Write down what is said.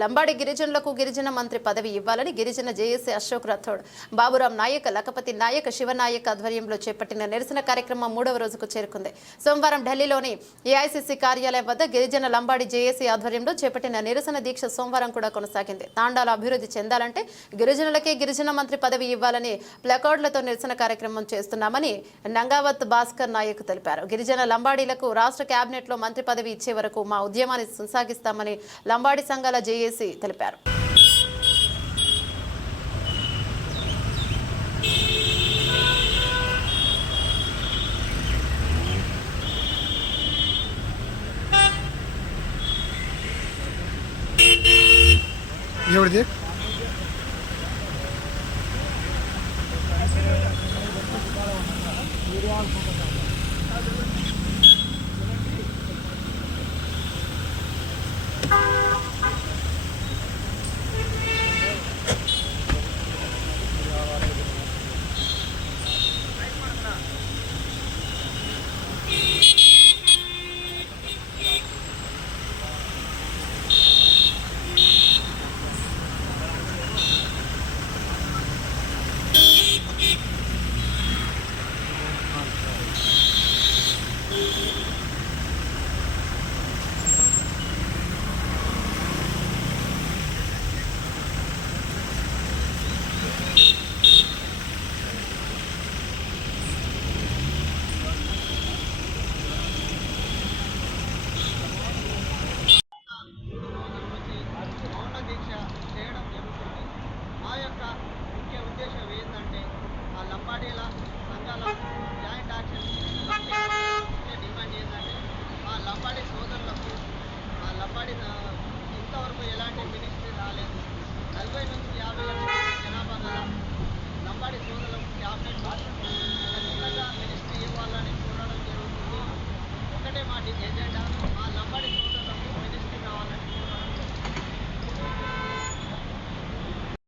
లంబాడి గిరిజనులకు గిరిజన మంత్రి పదవి ఇవ్వాలని గిరిజన జేఏసీ అశోక్ రాథోడ్, బాబురాం నాయక్, లఖపతి నాయక్, శివనాయక్ ఆధ్వర్యంలో చేపట్టిన నిరసన కార్యక్రమం 3వ రోజుకు చేరుకుంది. సోమవారం ఢిల్లీలోని ఏఐసీసీ కార్యాలయం వద్ద గిరిజన లంబాడి జేఏసీ ఆధ్వర్యంలో చేపట్టిన నిరసన దీక్ష సోమవారం కూడా కొనసాగింది. తాండాల అభివృద్ధి చెందాలంటే గిరిజనులకే గిరిజన మంత్రి పదవి ఇవ్వాలని ప్లకార్డులతో నిరసన కార్యక్రమం చేస్తున్నామని నంగావత్ భాస్కర్ నాయక్ తెలిపారు. గిరిజన లంబాడీలకు రాష్ట్ర కేబినెట్ లో మంత్రి పదవి ఇచ్చే వరకు మా ఉద్యమాన్ని కొనసాగిస్తామని లంబాడి సంఘాల జేఏసీ తెలిపారు. ఎవరిది